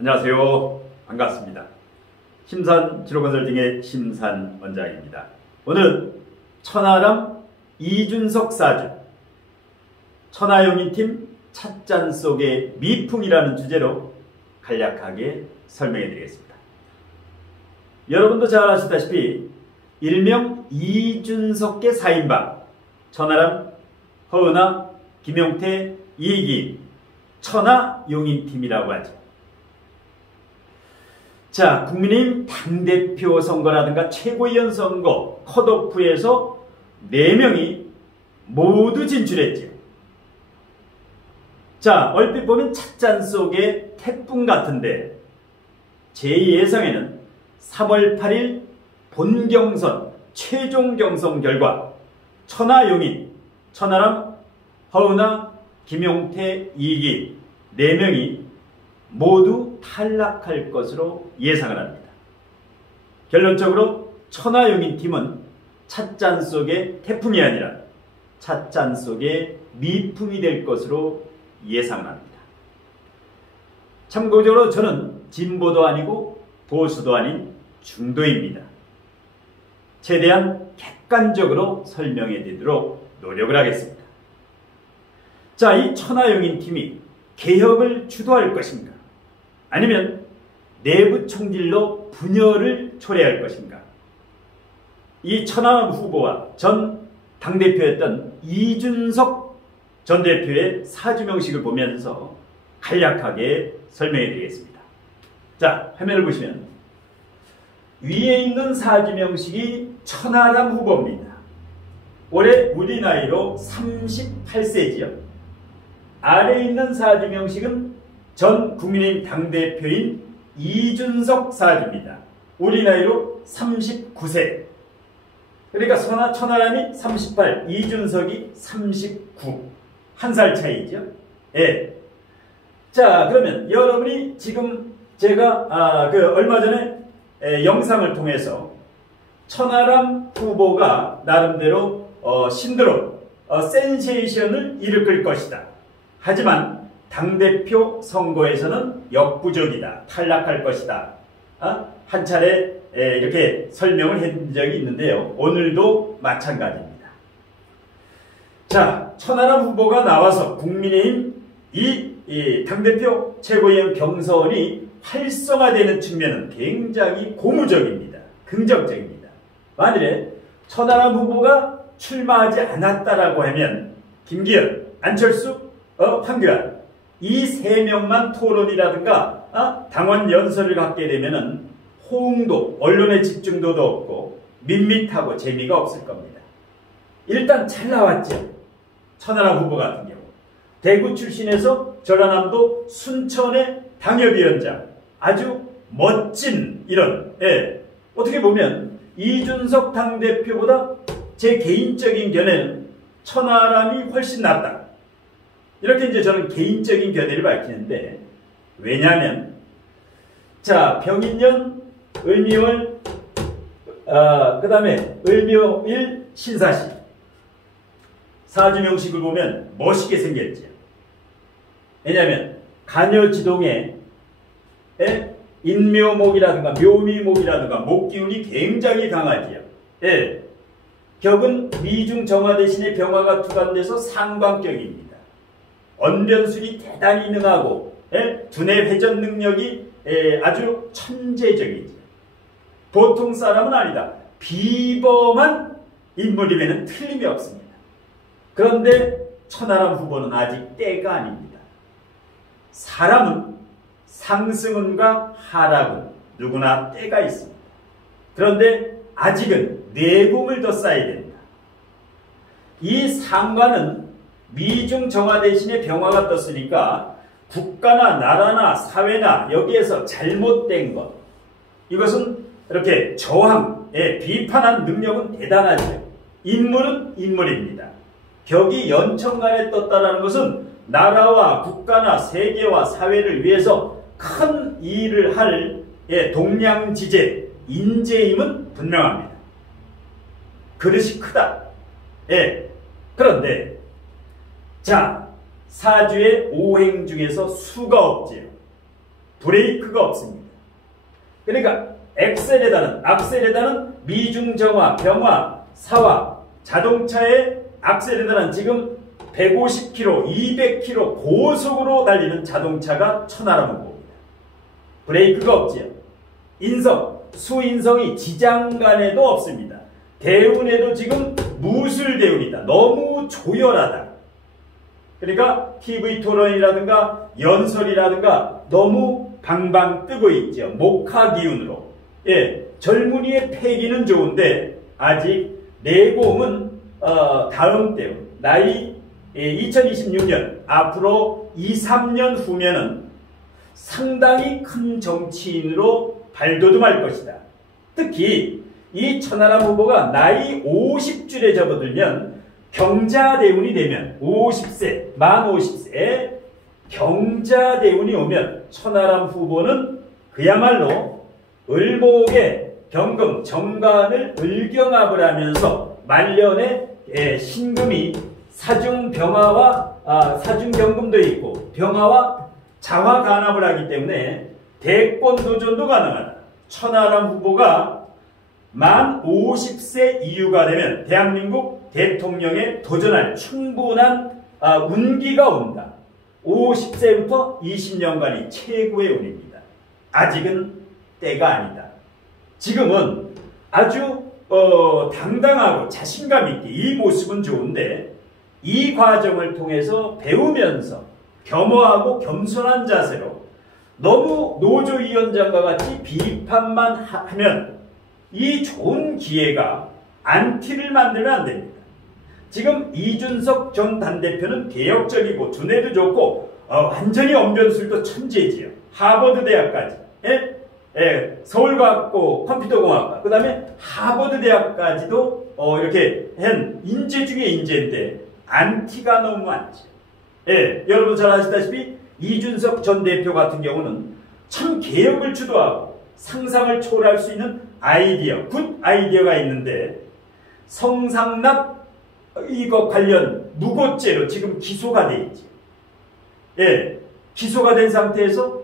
안녕하세요. 반갑습니다. 심산 진로건설팅의 심산 원장입니다. 오늘은 천하람 이준석 사주 천하용인팀 찻잔 속의 미풍이라는 주제로 간략하게 설명해 드리겠습니다. 여러분도 잘 아시다시피 일명 이준석계 4인방 천하람, 허은하, 김용태, 이익이 천하용인팀이라고 하죠. 자, 국민의힘 당대표 선거라든가 최고위원 선거 컷오프에서 4명이 모두 진출했죠. 자, 얼핏 보면 찻잔 속의 태풍 같은데 제 예상에는 3월 8일 본경선 최종 경선 결과 천하용인, 천하람, 허은하, 김용태, 이익이 4명이 모두 탈락할 것으로 예상을 합니다. 결론적으로 천하용인 팀은 찻잔 속의 태풍이 아니라 찻잔 속의 미풍이 될 것으로 예상을 합니다. 참고적으로 저는 진보도 아니고 보수도 아닌 중도입니다. 최대한 객관적으로 설명해 드리도록 노력을 하겠습니다. 자, 이 천하용인 팀이 개혁을 주도할 것인가? 아니면 내부 총질로 분열을 초래할 것인가? 이 천하람 후보와 전 당대표였던 이준석 전 대표의 사주명식을 보면서 간략하게 설명해 드리겠습니다. 자, 화면을 보시면 위에 있는 사주명식이 천하람 후보입니다. 올해 우리 나이로 38세지요. 아래에 있는 사주명식은 전 국민의힘 당대표인 이준석 사주입니다. 우리 나이로 39세. 그러니까 천하람이 38, 이준석이 39. 한 살 차이죠. 예. 자, 그러면 여러분이 지금 제가 얼마 전에 영상을 통해서 천하람 후보가 나름대로 신드롬, 센세이션을 일으킬 것이다. 하지만 당대표 선거에서는 역부족이다. 탈락할 것이다. 한 차례 이렇게 설명을 한 적이 있는데요. 오늘도 마찬가지입니다. 자, 천하람 후보가 나와서 국민의힘 이 당대표 최고위원 경선이 활성화되는 측면은 굉장히 고무적입니다. 긍정적입니다. 만일에 천하람 후보가 출마하지 않았다라고 하면 김기현, 안철수, 황교안 이 3명만 토론이라든가 당원 연설을 갖게 되면은 호응도, 언론의 집중도도 없고 밋밋하고 재미가 없을 겁니다. 일단 잘 나왔죠. 천하람 후보 같은 경우. 대구 출신에서 전라남도 순천의 당협위원장. 아주 멋진 이런, 어떻게 보면 이준석 당대표보다 제 개인적인 견해는 천하람이 훨씬 낫다. 이렇게 이제 저는 개인적인 견해를 밝히는데, 왜냐하면, 자, 병인년, 을미월, 그 다음에 을묘일 신사시. 사주명식을 보면 멋있게 생겼죠. 왜냐하면, 간여지동에 인묘목이라든가 묘미목이라든가 목기운이 굉장히 강하지요. 예. 격은 미중 정화 대신에 병화가 투관돼서 상관격입니다. 언변술이 대단히 능하고 두뇌 회전 능력이 아주 천재적이죠. 보통 사람은 아니다. 비범한 인물이면 틀림이 없습니다. 그런데 천하람 후보는 아직 때가 아닙니다. 사람은 상승운과 하락운 누구나 때가 있습니다. 그런데 아직은 내공을 더 쌓아야 됩니다. 이 상관은 미중 정화 대신에 병화가 떴으니까 국가나 나라나 사회나 여기에서 잘못된 것, 이것은 이렇게 비판한 능력은 대단하죠. 인물은 인물입니다. 격이 연천간에 떴다는 것은 나라와 국가나 세계와 사회를 위해서 큰 일을 할 동량지제, 인재임은 분명합니다. 그릇이 크다. 그런데 자, 사주의 오행 중에서 수가 없지요. 브레이크가 없습니다. 그러니까 악셀에다는 미중정화, 병화, 사화, 자동차의 악셀에다는 지금 150km, 200km 고속으로 달리는 자동차가 천하람 후보입니다. 브레이크가 없지요. 수인성이 지장간에도 없습니다. 대운에도 지금 무술대운이다. 너무 조열하다. 그러니까 TV 토론이라든가 연설이라든가 너무 방방 뜨고 있죠. 목화 기운으로. 예, 젊은이의 패기는 좋은데 아직 내공은 다음 대운. 나이 2026년 앞으로 2, 3년 후면은 상당히 큰 정치인으로 발돋움할 것이다. 특히 이 천하람 후보가 나이 50줄에 접어들면 경자대운이 되면 50세, 만 50세에 경자대운이 오면 천하람 후보는 그야말로 을목의 경금, 정관을 을경합을 하면서 말년에 신금이 사중경금도 있고 병화와 자화 간합을 하기 때문에 대권 도전도 가능하다. 천하람 후보가 만 50세 이후가 되면 대한민국 대통령에 도전할 충분한 운기가 온다. 50세부터 20년간이 최고의 운입니다. 아직은 때가 아니다. 지금은 아주 당당하고 자신감 있게 이 모습은 좋은데 이 과정을 통해서 배우면서 겸허하고 겸손한 자세로 너무 노조위원장과 같이 비판만 하면 이 좋은 기회가 안티를 만들면 안 됩니다. 지금 이준석 전 당대표는 개혁적이고 두뇌도 좋고 완전히 언변술도 천재지요. 하버드 대학까지, 서울과학고 컴퓨터공학과, 그 다음에 하버드 대학까지도 이렇게 한 인재 중에 인재인데 안티가 너무 많죠. 여러분 잘 아시다시피 이준석 전 대표 같은 경우는 참 개혁을 주도하고 상상을 초월할 수 있는 굿 아이디어가 있는데 성상납 이거 관련 무고죄로 지금 기소가 돼 있죠. 기소가 된 상태에서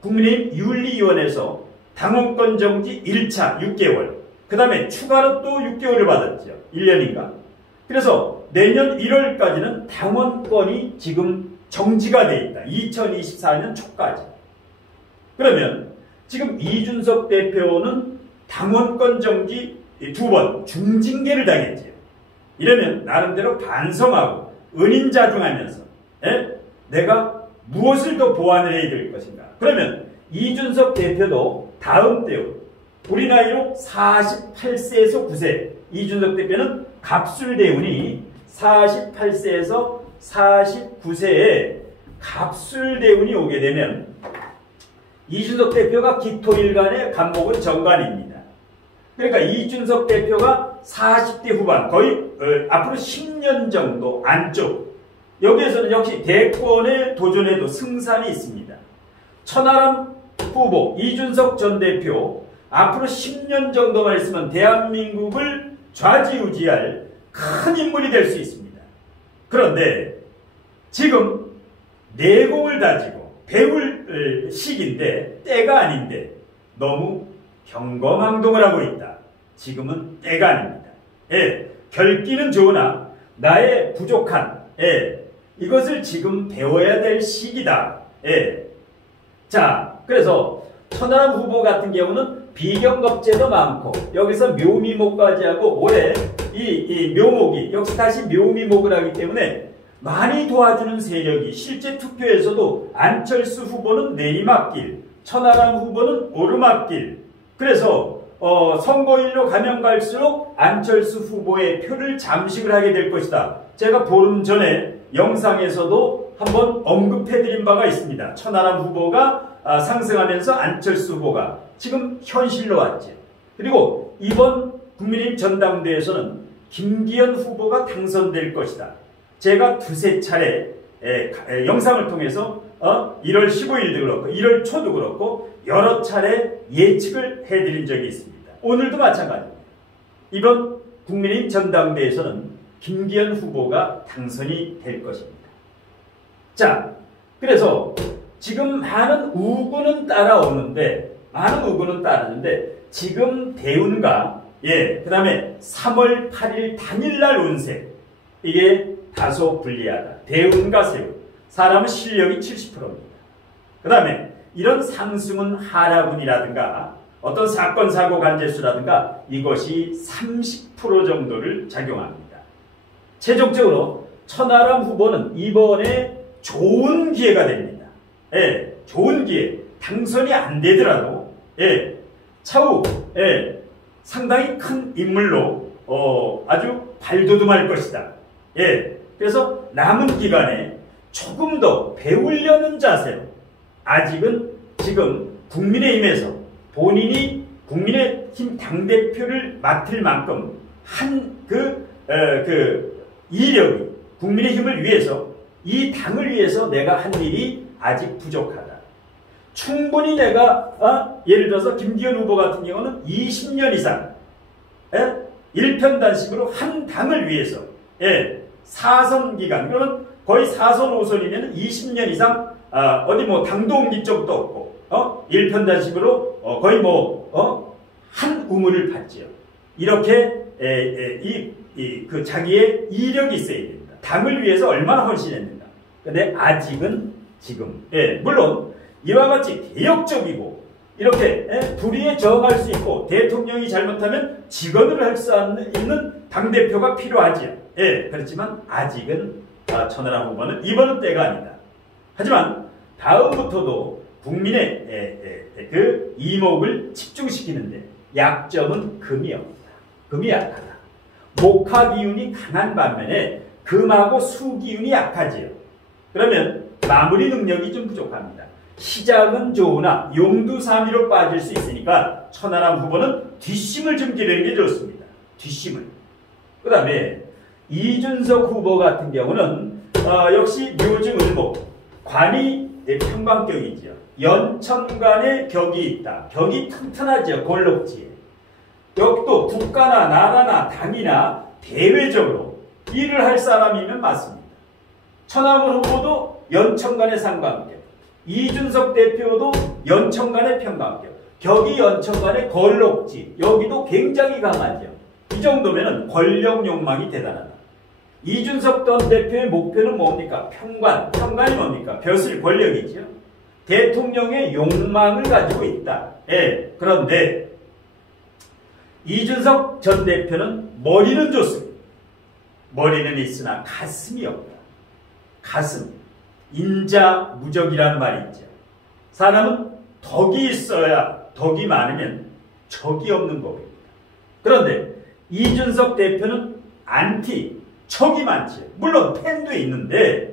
국민의힘 윤리위원회에서 당원권 정지 1차 6개월, 그 다음에 추가로 또 6개월을 받았죠. 1년인가. 그래서 내년 1월까지는 당원권이 지금 정지가 돼 있다. 2024년 초까지. 그러면 지금 이준석 대표는 당원권 정지 2번 중징계를 당했죠. 이러면 나름대로 반성하고 은인자중하면서 내가 무엇을 더 보완을 해야 될 것인가. 그러면 이준석 대표도 다음 대운 우리 나이로 48세에서 9세 이준석 대표는 갑술대운이 48세에서 49세에 갑술대운이 오게 되면 이준석 대표가 기토일간의 간목은 정관입니다. 그러니까 이준석 대표가 40대 후반 거의 앞으로 10년 정도 안쪽 여기에서는 역시 대권에 도전해도 승산이 있습니다. 천하람 후보 이준석 전 대표 앞으로 10년 정도만 있으면 대한민국을 좌지우지할 큰 인물이 될 수 있습니다. 그런데 지금 내공을 다지고 배울 시기인데 때가 아닌데 너무 경거망동을 하고 있다. 지금은 때가 아닙니다. 결기는 좋으나 나의 부족한 이것을 지금 배워야 될 시기다. 자, 그래서 천하람 후보 같은 경우는 비경겁제도 많고 여기서 묘미목까지 하고 올해 이 묘목이 역시 다시 묘미목을 하기 때문에 많이 도와주는 세력이 실제 투표에서도 안철수 후보는 내리막길, 천하람 후보는 오르막길. 그래서 선거일로 가면 갈수록 안철수 후보의 표를 잠식을 하게 될 것이다. 제가 보름 전에 영상에서도 한번 언급해드린 바가 있습니다. 천하람 후보가 상승하면서 안철수 후보가 지금 현실로 왔죠. 그리고 이번 국민의힘 전당대회에서는 김기현 후보가 당선될 것이다. 제가 두세 차례 영상을 통해서 1월 15일도 그렇고 1월 초도 그렇고 여러 차례 예측을 해드린 적이 있습니다. 오늘도 마찬가지입니다. 이번 국민의힘 전당대회에서는 김기현 후보가 당선이 될 것입니다. 자, 그래서 지금 많은 우군은 따라오는데, 지금 대운과, 그 다음에 3월 8일 당일날 운세, 이게 다소 불리하다. 대운과 세운. 사람은 실력이 70%입니다. 그 다음에 이런 상승은 하락운이라든가 어떤 사건, 사고, 관재수라든가 이것이 30% 정도를 작용합니다. 최종적으로 천하람 후보는 이번에 좋은 기회가 됩니다. 좋은 기회. 당선이 안 되더라도, 차후, 상당히 큰 인물로, 아주 발돋움할 것이다. 그래서 남은 기간에 조금 더 배우려는 자세로 아직은 지금 국민의힘에서 본인이 국민의힘 당대표를 맡을 만큼 이력이 국민의힘을 위해서 이 당을 위해서 내가 한 일이 아직 부족하다. 충분히 내가 예를 들어서 김기현 후보 같은 경우는 20년 이상 일편단심으로 한 당을 위해서 사선 기간, 그러면 거의 4선 5선이면 20년 이상 어디 뭐 당도 옮긴 적도 없고 일편단심으로 거의 한 우물을 팠지요. 이렇게 그 자기의 이력이 있어야 됩니다. 당을 위해서 얼마나 헌신했는가. 근데 아직은 지금 물론 이와 같이 개혁적이고 이렇게 불의에 저항할 수 있고 대통령이 잘못하면 직언을 할 수 있는 당대표가 필요하지요. 그렇지만 아직은 천하람 후보는 이번은 때가 아니다. 하지만 다음부터도 국민의 그 이목을 집중시키는데 약점은 금이 없다. 금이 약하다. 목화 기운이 강한 반면에 금하고 수 기운이 약하지요. 그러면 마무리 능력이 좀 부족합니다. 시작은 좋으나 용두사미로 빠질 수 있으니까 천하람 후보는 뒷심을 좀 기르는 게 좋습니다. 뒷심을. 그 다음에 이준석 후보 같은 경우는 역시 묘증을목 관이 평방격이지요. 연천간에 격이 있다. 격이 튼튼하죠. 골록지에. 격도 국가나 나라나 당이나 대외적으로 일을 할 사람이면 맞습니다. 천하람 후보도 연천간의 상관격, 이준석 대표도 연천간의 평강격, 격이 연천간의 걸록지, 여기도 굉장히 강하죠. 이 정도면 권력 욕망이 대단하다. 이준석 전 대표의 목표는 뭡니까? 평관이 뭡니까? 벼슬 권력이죠. 대통령의 욕망을 가지고 있다. 그런데 이준석 전 대표는 머리는 좋습니다. 머리는 있으나 가슴이 없다. 가슴. 인자무적이라는 말이 있죠. 사람은 덕이 있어야, 덕이 많으면 적이 없는 법입니다. 그런데 이준석 대표는 척이 많죠. 물론 팬도 있는데,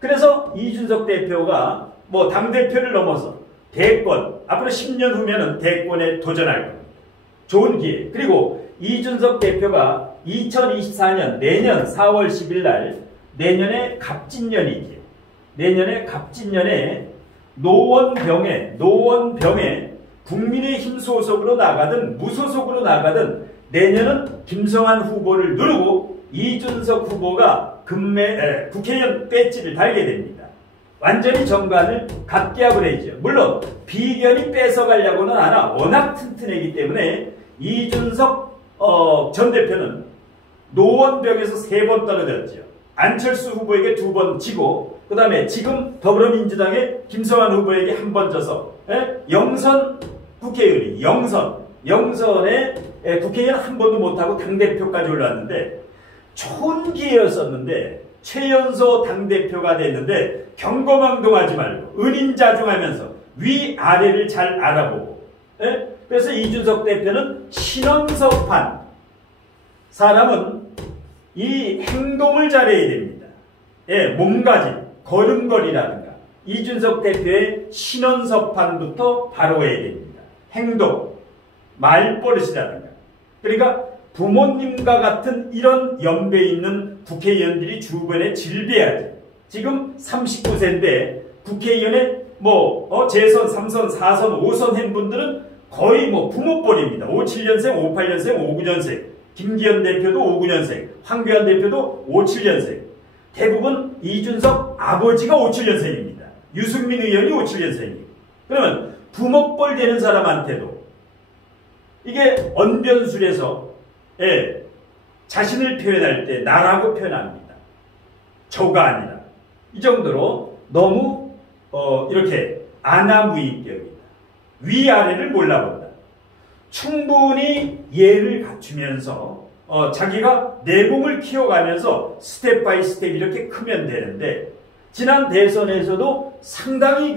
그래서 이준석 대표가 뭐 당대표를 넘어서 대권, 앞으로 10년 후면은 대권에 도전할 겁니다. 좋은 기회. 그리고 이준석 대표가 2024년 내년 4월 10일 날 내년에 갑진년이지. 내년에 갑진년에 노원병에 국민의힘 소속으로 나가든 무소속으로 나가든 내년은 김성한 후보를 누르고 이준석 후보가 국회의원 배지를 달게 됩니다. 완전히 정관을 갖게 하고 내죠. 물론 비견이 뺏어가려고는 않아. 워낙 튼튼하기 때문에 이준석 전 대표는 노원병에서 3번 떨어졌죠. 안철수 후보에게 2번 지고, 그 다음에 지금 더불어민주당의 김성환 후보에게 1번 져서 영선 국회의원이 영선에 국회의원 1번도 못하고 당대표까지 올랐는데 좋은 기회였었는데 최연소 당대표가 됐는데 경거망동하지 말고 은인자중하면서 위아래를 잘 알아보고, 그래서 이준석 대표는 신원섭판. 사람은 이 행동을 잘해야 됩니다. 몸가짐, 걸음걸이라든가 이준석 대표의 신원섭판부터 바로 해야 됩니다. 행동, 말버릇이라든가. 그러니까 부모님과 같은 이런 연배 있는 국회의원들이 주변에 질비해야죠. 지금 39세인데 국회의원에 재선, 3선, 4선, 5선 한 분들은 거의 부모뻘입니다. 57년생, 58년생, 59년생. 김기현 대표도 59년생, 황교안 대표도 57년생. 대부분 이준석 아버지가 57년생입니다. 유승민 의원이 57년생이에요. 그러면 부먹볼 되는 사람한테도 이게 언변술에서 자신을 표현할 때 나라고 표현합니다. 저가 아니라. 이 정도로 너무 이렇게 아나무인격이다. 위아래를 몰라본다. 충분히 예를 갖추면서 자기가 내공을 키워가면서 스텝 바이 스텝 이렇게 크면 되는데, 지난 대선에서도 상당히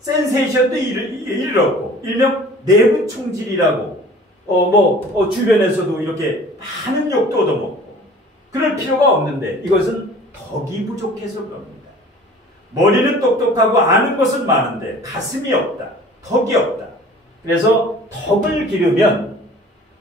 센세이션도 이르렀고, 일명 내부 총질이라고 주변에서도 이렇게 많은 욕도 얻어먹고, 그럴 필요가 없는데 이것은 덕이 부족해서 그럽니다. 머리는 똑똑하고 아는 것은 많은데 가슴이 없다. 덕이 없다. 그래서 덕을 기르면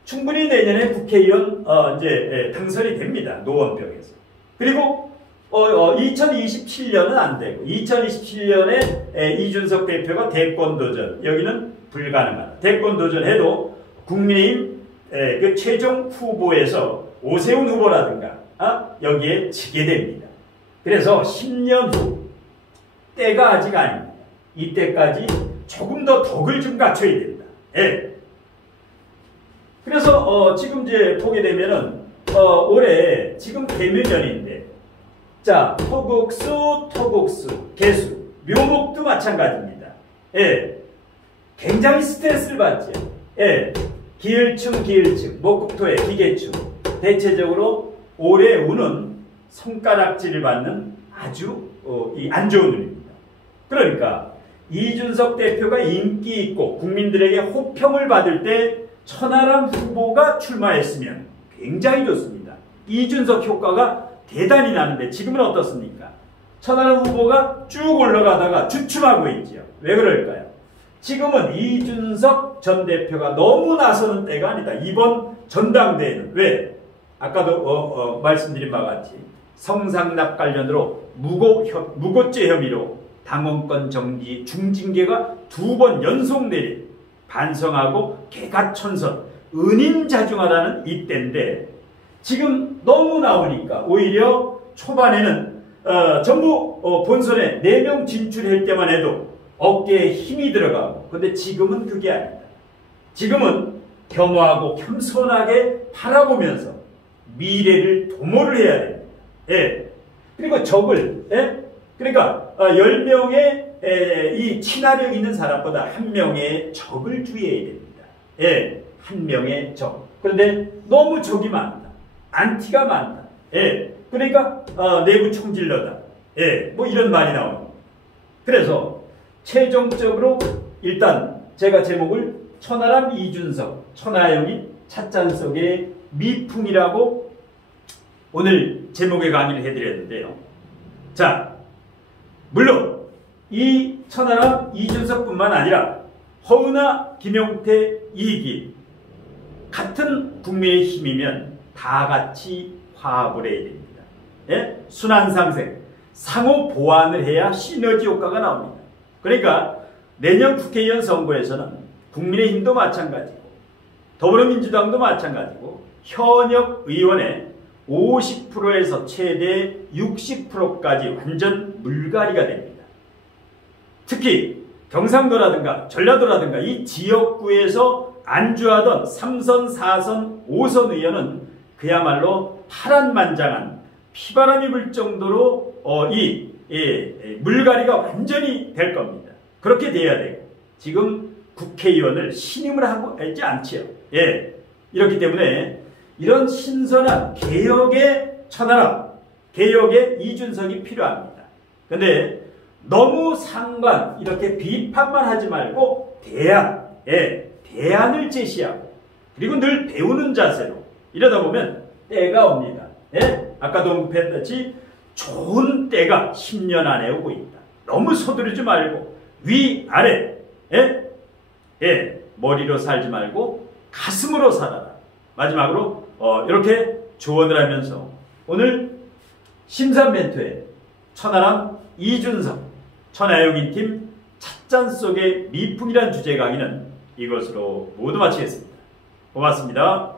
충분히 내년에 국회의원 이제 당선이 됩니다. 노원병에서. 그리고 2027년은 안 되고 2027년에 이준석 대표가 대권 도전, 여기는 불가능하다. 대권 도전해도 국민의힘 그 최종 후보에서 오세훈 후보라든가 여기에 지게 됩니다. 그래서 10년 후 때가 아직 아닙니다. 이때까지 조금 더 덕을 좀 갖춰야 된다. 그래서 지금 이제 보게 되면은 올해 지금 개묘년인데, 자, 토국수, 개수, 묘목도 마찬가지입니다. 굉장히 스트레스를 받죠. 기일충, 목국토의 기계충. 대체적으로 올해 운은 손가락질을 받는 아주 안 좋은 운입니다. 그러니까 이준석 대표가 인기 있고 국민들에게 호평을 받을 때 천하람 후보가 출마했으면 굉장히 좋습니다. 이준석 효과가 대단히 나는데 지금은 어떻습니까? 천하람 후보가 쭉 올라가다가 주춤하고 있지요. 왜 그럴까요? 지금은 이준석 전 대표가 너무 나서는 때가 아니다. 이번 전당대회는. 왜? 아까도 말씀드린 바와 같이 성상납 관련으로 무고죄 혐의로 당원권 정지 중징계가 2번 연속 내린 반성하고 개가천선, 은인자중하라는 이때인데, 지금 너무 나오니까 오히려 초반에는 전부 본선에 4명 진출할 때만 해도 어깨에 힘이 들어가고, 근데 지금은 그게 아니다. 지금은 겸허하고 겸손하게 바라보면서 미래를 도모를 해야 됩니다. 그리고 적을, 그러니까 10명의 이 친화력 있는 사람보다 1명의 적을 주의해야 됩니다. 1명의 적. 그런데 너무 적이 많다. 안티가 많다. 그러니까 내부 총질러다. 뭐 이런 말이 나옵니다. 그래서 최종적으로 일단 제가 제목을 천하람 이준석, 천하영인 찻잔 속의 미풍이라고 오늘 제목의 강의를 해드렸는데요. 자, 물론 이 천하람 이준석뿐만 아니라 허은하, 김용태, 이기 같은 국민의힘이면 다 같이 화합을 해야 됩니다. 순환상생, 상호 보완을 해야 시너지 효과가 나옵니다. 그러니까 내년 국회의원 선거에서는 국민의힘도 마찬가지고 더불어민주당도 마찬가지고 현역 의원의 50%에서 최대 60%까지 완전 물갈이가 됩니다. 특히 경상도라든가 전라도라든가 이 지역구에서 안주하던 3선, 4선, 5선 의원은 그야말로 파란만장한 피바람이 불 정도로 물갈이가 완전히 될 겁니다. 그렇게 돼야 되고, 지금 국회의원을 신임을 하고 있지 않지요. 이렇기 때문에 이런 신선한 개혁의 천하람, 개혁의 이준석이 필요합니다. 근데 너무 상관, 이렇게 비판만 하지 말고 대안을 제시하고, 그리고 늘 배우는 자세로 이러다 보면 때가 옵니다. 아까도 언급했듯이 좋은 때가 10년 안에 오고 있다. 너무 서두르지 말고 위아래, 머리로 살지 말고 가슴으로 살아라. 마지막으로 이렇게 조언을 하면서 오늘 심사멘토의 천하람 이준석 천하영인팀 찻잔 속의 미풍이란 주제 강의는 이것으로 모두 마치겠습니다. 고맙습니다.